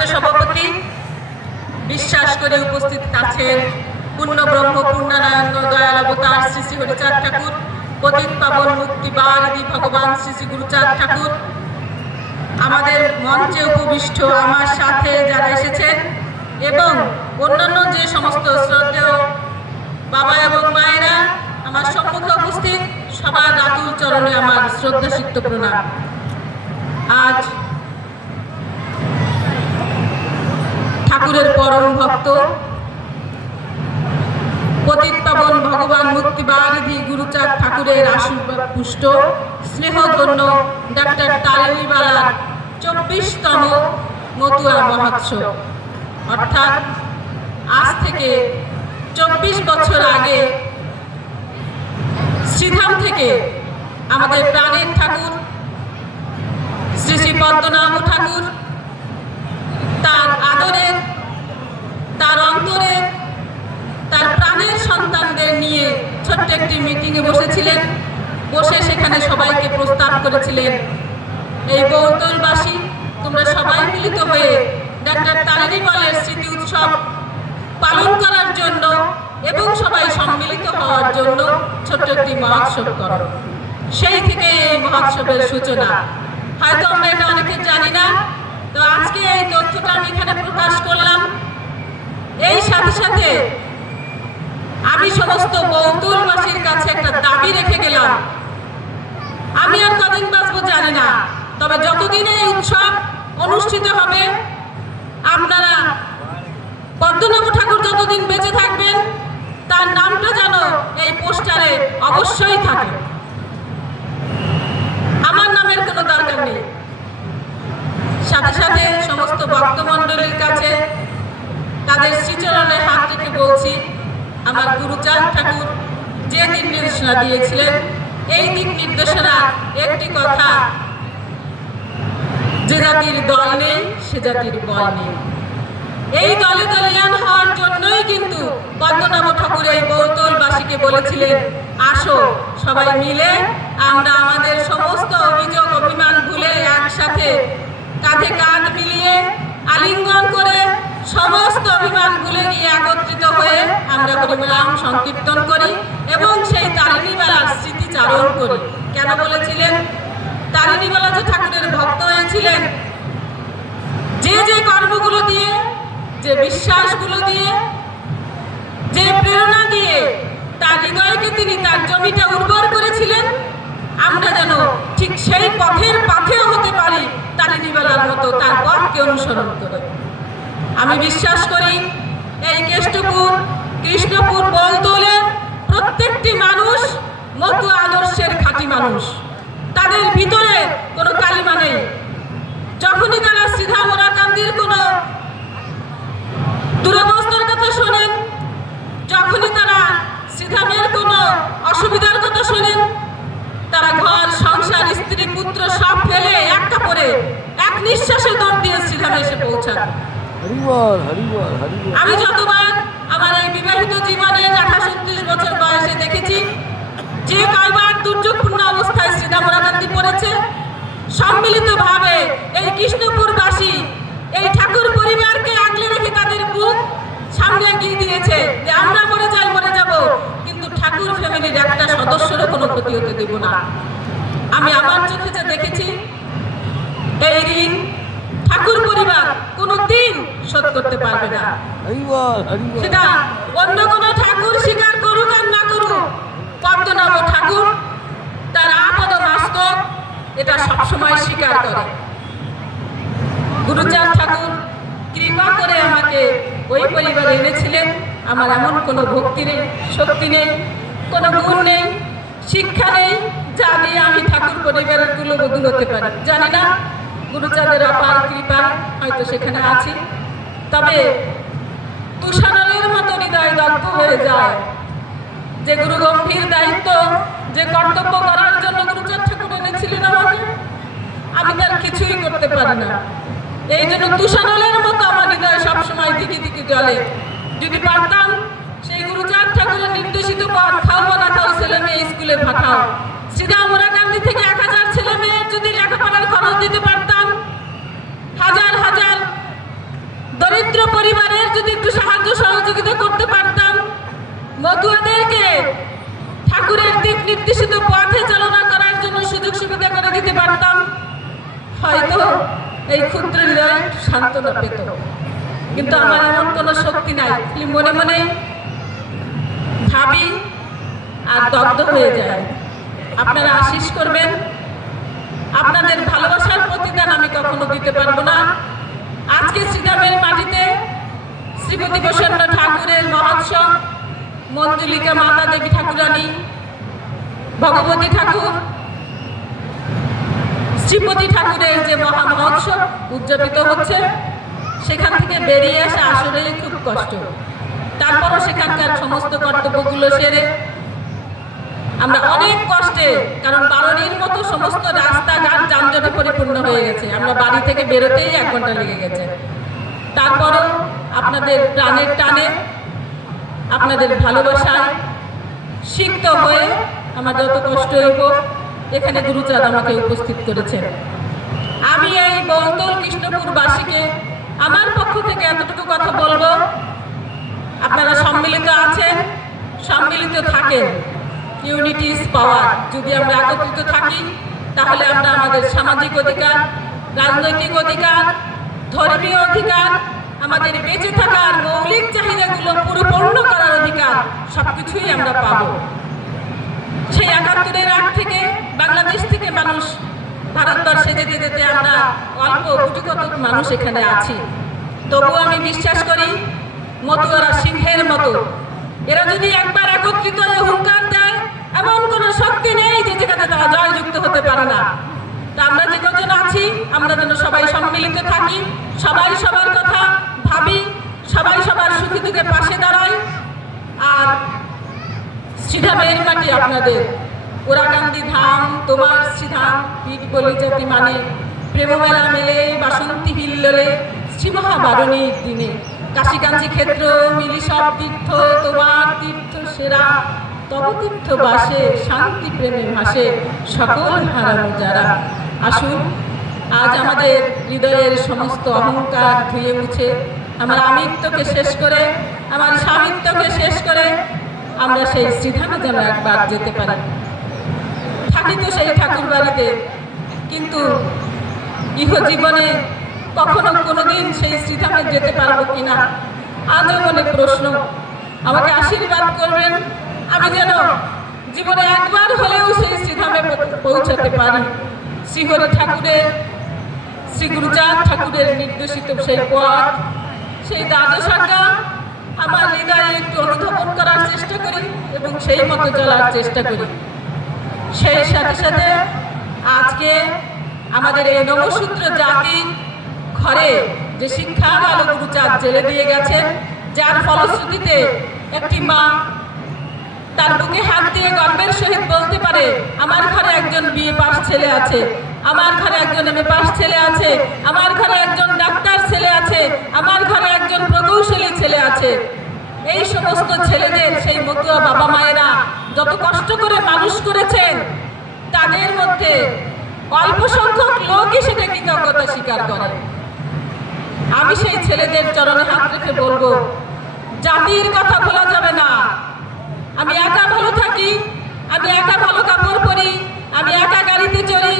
সম্মানিত সভাপতি, বিশ্বাস করে উপস্থিত আছেন পূর্ণ ব্রহ্ম পূর্ণানন্দ দয়াল অবতার শ্রী শ্রী হরিচাঁদ ঠাকুর, পতিত পাবন মুক্তি বারদি ভগবান শ্রী শ্রী গুরুচাঁদ ঠাকুর, আমাদের মঞ্চে উপবিষ্ট আমার সাথে যারা এসেছেন এবং অন্যান্য যে সমস্ত শ্রদ্ধেয় বাবা এবং মায়েরা আমার সম্মুখে উপস্থিত, সবার আতুল চরণে আমার শ্রদ্ধাসিক্ত প্রণাম। আজ ঠাকুরের পরম ভক্ত পতিত পাবন ভগবান মুক্তিবারিধি গুরুচাঁদ ঠাকুরের আশীর্বাদ পুষ্ট স্নেহধন্য ডাক্তার তারিণীবালার 24তম মতুয়া মহোৎসব, অর্থাৎ আজ থেকে 24 বছর আগে শ্রীধাম থেকে আমাদের প্রাণের ঠাকুর শ্রী শ্রী পদ্মনাভ ঠাকুর তার আদরের, তার অন্তরের, তার প্রাণের সন্তানদের নিয়ে ছোট্ট একটি মিটিংয়ে বসেছিলেন। বসে সেখানে সবাইকে প্রস্তাব করেছিলেন, এই বহুতলবাসী তোমরা সবাই মিলিত হয়ে ডাক্তার তারিণীবালার স্মৃতি উৎসব পালন করার জন্য এবং সবাই সম্মিলিত হওয়ার জন্য ছোট্ট একটি মহোৎসব করো। সেই থেকে এই মহোৎসবের সূচনা। হয়তো আমরা এটা অনেকে জানি না, তো আজকে এই তথ্যটা আমি এখানে প্রকাশ করলাম। এই সাথে সাথে আমি সমস্ত বহুতলবাসীর কাছে একটা দাবি রেখে গেলাম, আমি আর কদিন বাঁচবো জানি না, তবে যতদিন এই উৎসব অনুষ্ঠিত হবে আপনারা পদ্মনাভ ঠাকুর যতদিন বেঁচে থাকবেন তার নামটা যেন এই পোস্টারে অবশ্যই থাকে। আমার নামের কোনো দরকার নেই। সাথে সাথে সমস্ত ভক্তমণ্ডলীর কাছে তাদের শ্রীচরণে হাত রেখে বলছি, আমার গুরুচাঁদ ঠাকুর যে দিক নির্দেশনা দিয়েছিলেন, এই দিক নির্দেশনা একটি কথা, যে জাতির দল নেই সে জাতির বল নেই। এই দলে দলিয়ান হওয়ার জন্যই কিন্তু পদ্মনাভ ঠাকুর এই বহুতলবাসীকে বলেছিলেন, আসো সবাই মিলে আমরা আমাদের সমস্ত অভিযোগ অভিমান ভুলে একসাথে কাঁধে কাঁধ মিলিয়ে আলিঙ্গন করে সমস্ত অভিমান ভুলে গিয়ে একত্রিত হয়ে আমরা হরিনাম সংকীর্তন করি এবং সেই তারিণীবালার স্মৃতিচারণ করি। কেন বলেছিলেন? তারিণীবালা যে ঠাকুরের ভক্ত হয়েছিলেন, যে যে কর্মগুলো দিয়ে, যে বিশ্বাসগুলো দিয়ে, যে প্রেরণা দিয়ে তার হৃদয়কে তিনি তার জমিটা উর্বর করেছিলেন, আমরা যেন ঠিক সেই পথের পাথেও হতে পারি তারিণীবালার মতো, তার পথকে অনুসরণ করে। আমি বিশ্বাস করি এই কেষ্টপুর, কৃষ্ণপুর, বলতলের প্রত্যেকটি মানুষ মতুয়া আদর্শের খাঁটি মানুষ। তাদের ভিতরে কোনো কালিমা নেই। যখনই তারা শ্রীধাম ওরাকান্দির কোনো দুরবস্থার কথা শোনেন, যখনই তারা শ্রীধামের কোনো অসুবিধার কথা শোনেন, তারা ঘর সংসার স্ত্রী পুত্র সব ফেলে এক কাপড়ে এক নিঃশ্বাসে দৌড় দিয়ে শ্রীধামে এসে পৌঁছান। আমি যতবার আমার এই বিবাহিত জীবনে 28-29 বছর বয়সে দেখেছি, যে কয়বার দুর্যোগপূর্ণ অবস্থায় শ্রীধাম ওরাকান্দি পড়েছে, সম্মিলিতভাবে এই কৃষ্ণপুরবাসী এই ঠাকুর পরিবারকে আগলে রেখে তাদের বুক সামনে এগিয়ে দিয়েছে যে আমরা মরে যাই, মরে যাব, কিন্তু ঠাকুর ফ্যামিলির একটা সদস্যরও কোনো ক্ষতি হতে দেব না। আমি আমার চোখে যা দেখেছি, এই ঋণ ঠাকুর পরিবার কোনোদিন শোধ করতে পারবে না। সেটা অন্য কোনো ঠাকুর স্বীকার করুক আর না করুক, পদ্মনাভ ঠাকুর তার আপদ মস্তক এটা সবসময় স্বীকার করে। গুরুচাঁদ ঠাকুর কৃপা করে আমাকে ওই পরিবারে এনেছিলেন। আমার এমন কোনো ভক্তি নেই, শক্তি নেই, কোনো গুণ নেই, শিক্ষা নেই যা দিয়ে আমি ঠাকুর পরিবারের কুলবধূ হতে পারি। জানি না গুরুচাঁদের অপার কৃপা হয়তো সেখানে আছি, তবে তুষারের মতো হৃদয় দগ্ধ হয়ে যায় যে গুরু গম্ভীর দায়িত্ব, যে কর্তব্য করার জন্য গুরুচাঁদ ঠাকুর এনেছিলেন আমাকে, আমি তার কিছুই করতে পারি না। এই জন্য তুষারের মতো আমার হৃদয় সবসময় দিকে দিকে জ্বলে। যদি পারতাম সেই গুরুচাঁদ ঠাকুরের নির্দেশিত পথ, খাও না খাও ছেলে মেয়ে স্কুলে পাঠাও, শ্রীধাম ওরাকান্দি থেকে 1000 ছেলে মেয়ের যদি লেখাপড়ার খরচ দিতে পারতাম, হাজার হাজার দরিদ্র পরিবারের যদি একটু সাহায্য সহযোগিতা করতে পারতাম, মতুয়াদেরকে ঠাকুরের দিক নির্দেশিত পথে চালনা করার জন্য সুযোগ সুবিধা করে দিতে পারতাম, হয়তো এই ক্ষুদ্র হৃদয় সান্ত্বনা পেত। কিন্তু আমার এমন কোনো শক্তি নাই, মনে মনে ভাবি আর দগ্ধ হয়ে যায়। আপনারা আশীষ করবেন, আপনাদের ভালোবাসার প্রতিদান আমি কখনো দিতে পারবো না। আজকে শ্রীধামের মাটিতে শ্রীমতী প্রসন্ন ঠাকুরের মহোৎসব, মঞ্জুলিকা মাতা দেবী ঠাকুরানী, ভগবতী ঠাকুর, শ্রীপতি ঠাকুরের যে মহা মহোৎসব উদযাপিত হচ্ছে, সেখান থেকে বেরিয়ে আসা আসলেই খুব কষ্ট। তারপরও সেখানকার সমস্ত কর্তব্যগুলো সেরে আমরা অনেক কষ্টে, কারণ বারণীর মতো সমস্ত রাস্তাঘাট যানজটে পরিপূর্ণ হয়ে গেছে, আমরা বাড়ি থেকে বেরোতেই 1 ঘন্টা লেগে গেছে। তারপরও আপনাদের প্রাণের টানে, আপনাদের ভালোবাসায় সিক্ত হয়ে আমার যত কষ্ট হইব, এখানে গুরুচাঁদ আমাকে উপস্থিত করেছেন। আমি এই বলতল কৃষ্ণপুরবাসীকে আমার পক্ষ থেকে এতটুকু কথা বলবো, আপনারা সম্মিলিত আছেন, সম্মিলিত থাকেন। Unity is power. যদি আমরা একত্রিত থাকি, তাহলে আমরা আমাদের সামাজিক অধিকার, রাজনৈতিক অধিকার, ধর্মীয় অধিকার, আমাদের বেঁচে থাকার মৌলিক চাহিদাগুলো পরিপূর্ণ করার অধিকার সবকিছুই আমরা পাবো। সেই ৭১-এর আগ থেকে বাংলাদেশ থেকে মানুষ ভারতবর্ষে যেতে যেতে আমরা অল্প কোটিগত মানুষ এখানে আছি। তবুও আমি বিশ্বাস করি মতুয়ারা সিংহের মতো, এরা যদি একবার একত্রিত হয়ে হুঙ্কার দেয়, এমন কোনো শক্তি নেই যে যেখানে তারা জয়যুক্ত হতে পারে না। তা আমরা যে কজন আছি, আমরা যেন সবাই সম্মিলিত থাকি, সবাই সবার কথা ভাবি, সবাই সবার সুখী দুঃখে পাশে দাঁড়াই। আর শ্রীধামের মাটি আপনাদের, ওরাকান্দি ধাম তোমার শ্রীধাম, পীঠ বলি জাতি মানে, প্রেমমেলা মেলে বাসন্তী হিল্লোলে, শ্রীমহাবারণীর দিনে, কাশীকাঞ্চি ক্ষেত্র মিলি সব তীর্থ, তোমার তীর্থ সেরা, তব তীর্থ বাসে শান্তি প্রেমে ভাসে সকল হারানো যারা। আসুন, আজ আমাদের হৃদয়ের সমস্ত অহংকার ধুয়ে মুছে, আমার আমিত্বকে শেষ করে, আমার স্বামিত্বকে শেষ করে আমরা সেই শ্রীধামে যেন একবার যেতে পারি। থাকি তো সেই ঠাকুর বাড়িতে, কিন্তু ইহজীবনে কখনো কোনোদিন সেই শ্রীধামে যেতে পারবো কিনা আজও মনে প্রশ্ন। আমাকে আশীর্বাদ করবেন, আমি যেন জীবনে একবার হলেও সেই শ্রীধামে পৌঁছাতে পারি। শ্রীহরি ঠাকুরের, শ্রী গুরুচাঁদ ঠাকুরের নির্দেশিত সেই পথ, সেই দ্বাদশাজ্ঞা আমার হৃদয়ে একটু অনুধাবন করার চেষ্টা করি এবং সেই মতো চলার চেষ্টা করি। সেই সাথে সাথে আজকে আমাদের এই নবশূদ্র জাতি ঘরে যে শিক্ষার আলো গুরুচাঁদ জেলে দিয়ে গেছেন, যার ফলশ্রুতিতে একটি মা তার বুকে হাত দিয়ে গর্বের সহিত বলতে পারে, আমার ঘরে একজন বিএ পাস ছেলে আছে, আমার ঘরে একজন এমএ পাস ছেলে আছে, আমার ঘরে একজন ডাক্তার ছেলে আছে, আমার ঘরে একজন প্রকৌশলী ছেলে আছে। এই সমস্ত ছেলেদের সেই মতুয়া বাবা মায়েরা যত কষ্ট করে মানুষ করেছেন, তাদের মধ্যে অল্প সংখ্যক লোকই সেটা কৃতজ্ঞতা স্বীকার করে। আমি সেই ছেলেদের চরণে হাত রেখে বলবো, জাতির কথা বলা যাবে না। আমি একা ভালো থাকি, আমি একা ভালো কাপড় পরি, আমি একা গাড়িতে চড়ি,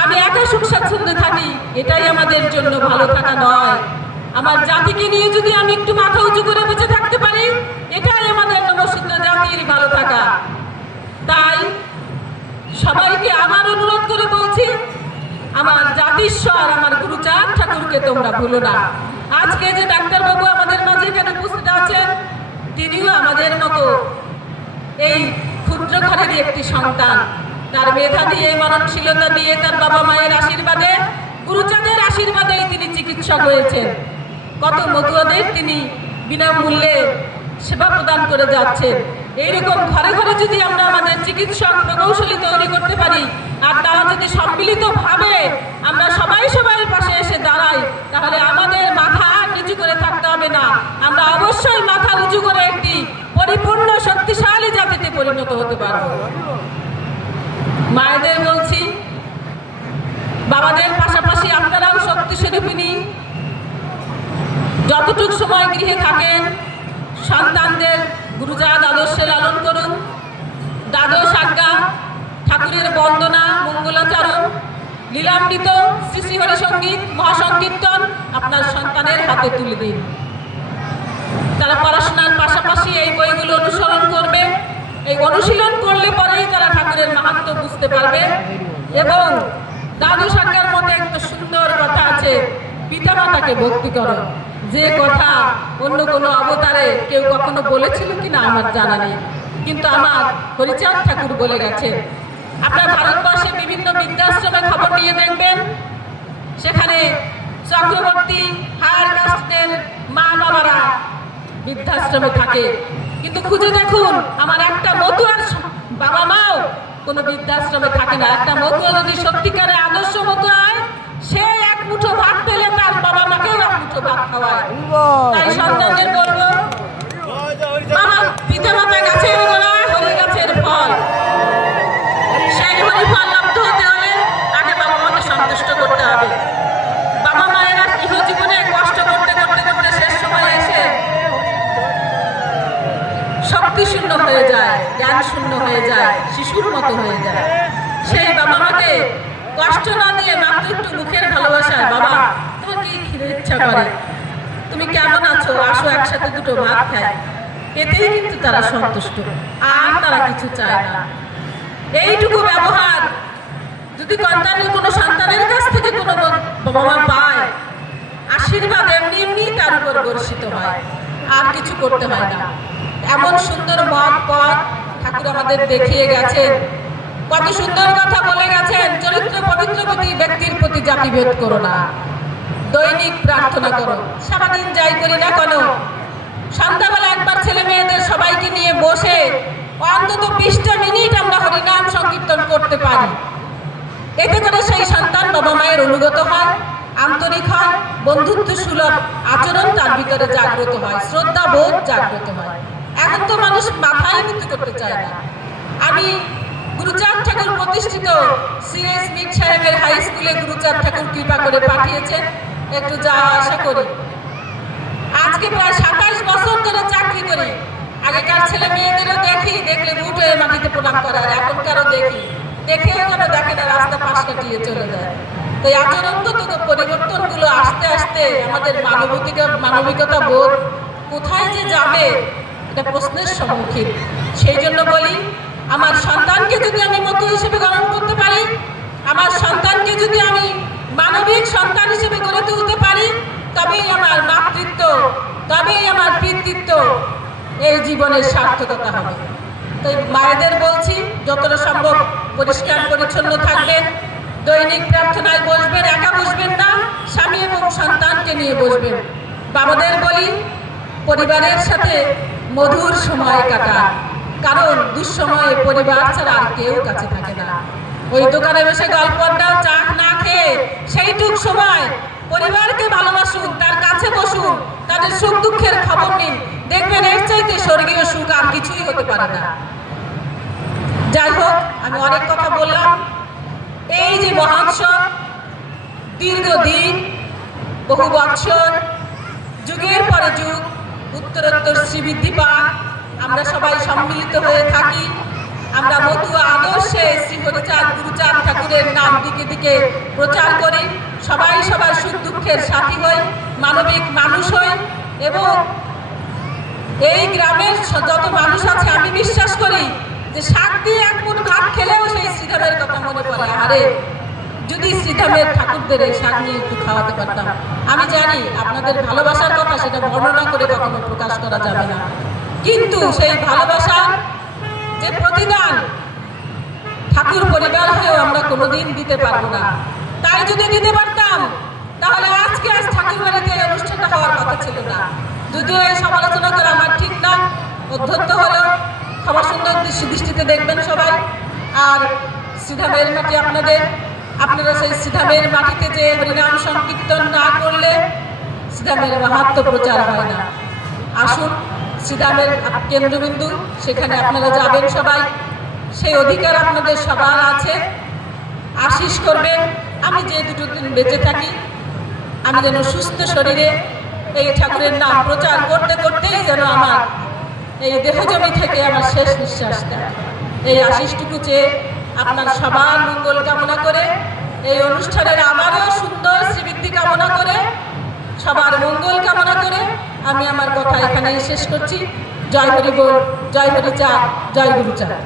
আমি একা সুখ স্বাচ্ছন্দ্যে থাকি, এটাই আমাদের জন্য ভালো থাকা নয়। আমার জাতিকে নিয়ে যদি আমি একটু মাথা উঁচু করে বেঁচে থাকতে পারি, এটাই আমাদের নবশূদ্র জাতির ভালো থাকা। তাই সবাইকে আমার অনুরোধ করে বলছি, আমার জাতিস্বর আমার গুরুচাঁদ ঠাকুরকে তোমরা ভুলো না। আজকে যে ডাক্তারবাবু আমাদের মাঝে এখানে উপস্থিত আছেন, তিনিও আমাদের মতো এই ক্ষুদ্র ঘরেরই একটি সন্তান। তার মেধা দিয়ে, মননশীলতা দিয়ে, তার বাবা মায়ের আশীর্বাদে, গুরুচাঁদের আশীর্বাদেই তিনি চিকিৎসক হয়েছেন। কত মতুয়াদের তিনি বিনামূল্যে সেবা প্রদান করে যাচ্ছেন। এইরকম ঘরে ঘরে যদি আমরা আমাদের চিকিৎসক প্রকৌশলী তৈরি করতে পারি, আর তারা যদি সম্মিলিতভাবে আমরা সবাই সবার পাশে এসে দাঁড়াই, তাহলে আমাদের মাথা নিচু করে থাকতে হবে না। আমরা অবশ্যই মাথা উঁচু করে একটি পরিপূর্ণ শক্তিশালী জাতিতে পরিণত হতে পারব। মায়েদের বলছি, বাবাদের পাশাপাশি আপনারাও শক্তিস্বরূপিণী, যতটুকু সময় গৃহে থাকেন সন্তানদের গুরুজাত আদর্শে লালন করুন। দ্বাদশ আজ্ঞা, ঠাকুরের বন্দনা, মঙ্গলাচরণ, লীলামৃত, শ্রী শ্রী হরিসঙ্গীত, মহাসংকীর্তন আপনার সন্তানের হাতে তুলে দিন। তারা পড়াশোনার পাশাপাশি এই বইগুলো অনুসরণ করবে। এই অনুশীলন করলে পরেই তারা ঠাকুরের মাহাত্ম্য বুঝতে পারবে। এবং দ্বাদশ আজ্ঞার মধ্যে একটা সুন্দর কথা আছে, পিতামাতাকে ভক্তি করো, যে কথা অন্য কোনো অবতারে কেউ কখনো বলেছিল কিনা আমার জানা নেই, কিন্তু আমার হরিচাঁদ ঠাকুর বলে গেছে। আপনার ভারতবর্ষে বিভিন্ন বৃদ্ধাশ্রমে খবর নিয়ে দেখবেন, সেখানে চক্রবর্তী হায়ার কাস্টের মা বাবারা বৃদ্ধাশ্রমে থাকে, কিন্তু খুঁজে দেখুন আমার একটা মতুয়ার বাবা মাও কোনো বৃদ্ধাশ্রমে থাকে না। একটা মতুয়া যদি সত্যিকারের আদর্শ মতুয়া হয়, সে এক মুঠো ভাত পেলে তার বাবা মাকেও এক মুঠো ভাত খাওয়ায়। তাই সন্তানদের বলবো, আমার পিতা মাতা গাছের গোড়ায়, হরি গাছের ফল। সেই হরি ফল লাভ হতে হলে আগে বাবা মাকে সন্তুষ্ট করতে হবে। বাবা মায়েরা গৃহজীবনে কষ্ট করতে করতে করতে শেষ সময় এসে শক্তি শূন্য হয়ে যায়, জ্ঞান শূন্য হয়ে যায়, শিশুর মতো হয়ে যায়। সেই বাবা মাকে কষ্ট না দিয়ে মাত্র একটু মুখের ভালোবাসায়, বাবা তোমার কি খেতে ইচ্ছা করে, তুমি কেমন আছো, আসো একসাথে দুটো ভাত খাই, এতেই কিন্তু তারা সন্তুষ্ট, আর তারা কিছু চায় না। এইটুকু ব্যবহার যদি কোনো সন্তানের কাছ থেকে কোনো বাবা মা পায়, আশীর্বাদ এমনি এমনি তার উপর বর্ষিত হয়, আর কিছু করতে হয় না। এমন সুন্দর মত পথ ঠাকুর আমাদের দেখিয়ে গেছেন, কত সুন্দর কথা বলে গেছেন। চরিত্র পবিত্র ব্যক্তির প্রতি জাতিভেদ করো না, দৈনিক প্রার্থনা করো। সারাদিন যাই করি না কেন, সন্ধ্যাবেলা একবার ছেলে মেয়েদের সবাইকে নিয়ে বসে অন্তত 20টা মিনিট আমরা হরিনাম সংকীর্তন করতে পারি। এতে করে সেই সন্তান বাবা মায়ের অনুগত হয়, আন্তরিক হয়, বন্ধুত্ব সুলভ আচরণ তার ভিতরে জাগ্রত হয়, শ্রদ্ধা বোধ জাগ্রত হয়। এখন তো মানুষ মাথায় কিন্তু করতে চায় না। আমি গুরুচাঁদ ঠাকুর প্রতিষ্ঠিত সিএস মিট সাহেবের হাই স্কুলে গুরুচাঁদ ঠাকুর কৃপা করে পাঠিয়েছেন, একটু যাওয়া আসা করি। আজকে প্রায় 27 বছর ধরে চাকরি করি। আগেকার ছেলে মেয়েদেরও দেখি, দেখলে বুট হয়ে মাটিতে প্রণাম করার, এখনকারও দেখি, দেখেও যেন দেখে না, রাস্তা পাশ কাটিয়ে চলে যায়। তো এই আচরণগত পরিবর্তনগুলো আস্তে আস্তে আমাদের মানবিকতা বোধ কোথায় যে যাবে, এটা প্রশ্নের সম্মুখীন। সেই জন্য বলি, আমার সন্তানকে যদি আমি মতো হিসেবে গ্রহণ করতে পারি, আমার সন্তানকে যদি আমি মানবিক সন্তান হিসেবে গড়ে তুলতে পারি, তবেই আমার মাতৃত্ব, তবেই আমার পিতৃত্ব এই জীবনের সার্থকতা হবে। তাই মায়েদের বলছি, যতটা সম্ভব পরিষ্কার পরিচ্ছন্ন থাকবেন, দৈনিক প্রার্থনায় বসবেন, একা বসবেন না, স্বামী এবং সন্তানকে নিয়ে বসবেন। বাবাদের বলি, পরিবারের সাথে মধুর সময় কাটান, কারণ দুঃসময়ে পরিবার ছাড়া আর কেউ কাছে থাকে না। ওই দোকানে বসে গল্প আড্ডা চা না খেয়ে সেইটুক সময় পরিবারকে ভালোবাসুন, তার কাছে বসুন, তাদের সুখ দুঃখের খবর নিন, দেখবেন এর চাইতে স্বর্গীয় সুখ আর কিছুই হতে পারে না। যাই হোক, আমি অনেক কথা বললাম। এই যে মহোৎসব দীর্ঘদিন, বহু বৎসর, যুগের পরে যুগ, উত্তরোত্তর শ্রীবৃদ্ধি পায়, আমরা সবাই সম্মিলিত হয়ে থাকি। আমরা মতুয়া আদর্শে শ্রী হরিচাঁদ গুরুচাঁদ ঠাকুরের নাম দিকে দিকে প্রচার করি, সবাই সবার সুখ দুঃখের সাথী হই, মানবিক মানুষ হই। এবং এই গ্রামের যত মানুষ আছে, আমি বিশ্বাস করি যে শাক দিয়ে এক মুঠ ভাত খেলেও সেই শ্রীধামের কথা মনে পড়ে, আরে যদি শ্রীধামের ঠাকুরদের এই শাক নিয়ে একটু খাওয়াতে পারতাম। আমি জানি আপনাদের ভালোবাসার কথা, সেটা বর্ণনা করে কখনো প্রকাশ করা যাবে না, কিন্তু সেই ভালোবাসার যে প্রতিদান ঠাকুর পরিবার হয়েও আমরা কোনোদিন দিতে পারবো না। তাই যদি দিতে পারতাম, তাহলে আজ ঠাকুর বাড়িতে এই অনুষ্ঠানটা হওয়ার কথা ছিল না। যদিও এই সমালোচনা করা আমার ঠিক না, অধ্যত্ত হলো, ক্ষমা সুন্দর দৃষ্টিতে দেখবেন সবাই। আর শ্রীধামের মাটি আপনারা সেই শ্রীধামের মাটিতে যে হরিনাম সংকীর্তন না করলে শ্রীধামের মাহাত্ম্য প্রচার হয় না। আসুন, শ্রীধামের কেন্দ্রবিন্দু, সেখানে আপনারা যাবেন সবাই, সেই অধিকার আপনাদের সবার আছে। আশীষ করবেন, আমি যে দুটো দিন বেঁচে থাকি, আমি যেন সুস্থ শরীরে এই ঠাকুরের নাম প্রচার করতে করতেই যেন আমার এই দেহজমি থেকে আমার শেষ নিঃশ্বাস দেয়। এই আশিসটুকু চেয়ে আপনার সবার মঙ্গল কামনা করে, এই অনুষ্ঠানের আমারও সুন্দর শ্রীবৃদ্ধি কামনা করে, সবার মঙ্গল কামনা করে আমি আমার কথা এখানেই শেষ করছি। জয় হরি বল, জয় হরি চাঁদ, জয় গুরু চাঁদ।